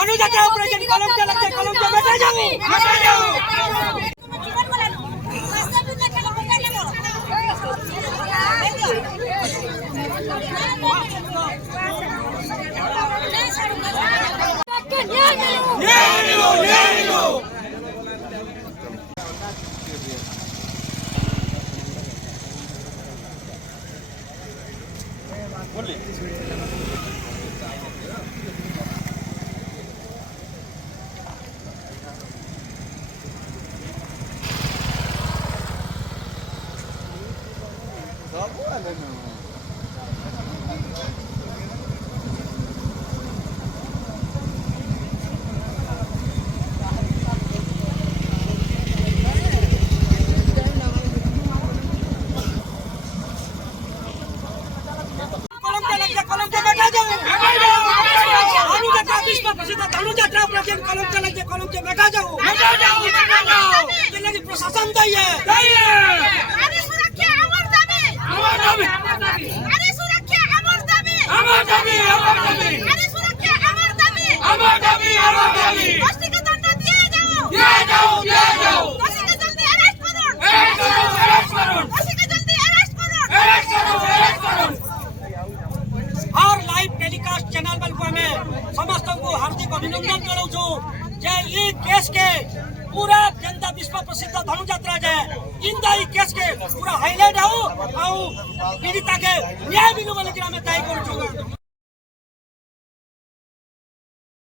अनुजाच्या operation कलमच्या लक्ष कलमच्या बेटा जाऊ प्रशासन और लाइव टेलीकास्ट चैनल को आम समस्त को हार्दिक अभिनंदन जनाऊँ जे ये केस के पूरा जनता विश्व प्रसिद्ध धनुयात्रा जाए इंदा केस के पूरा हाईलाइट हो पीड़िता के न्याय मिलू बोल दायी करूँ।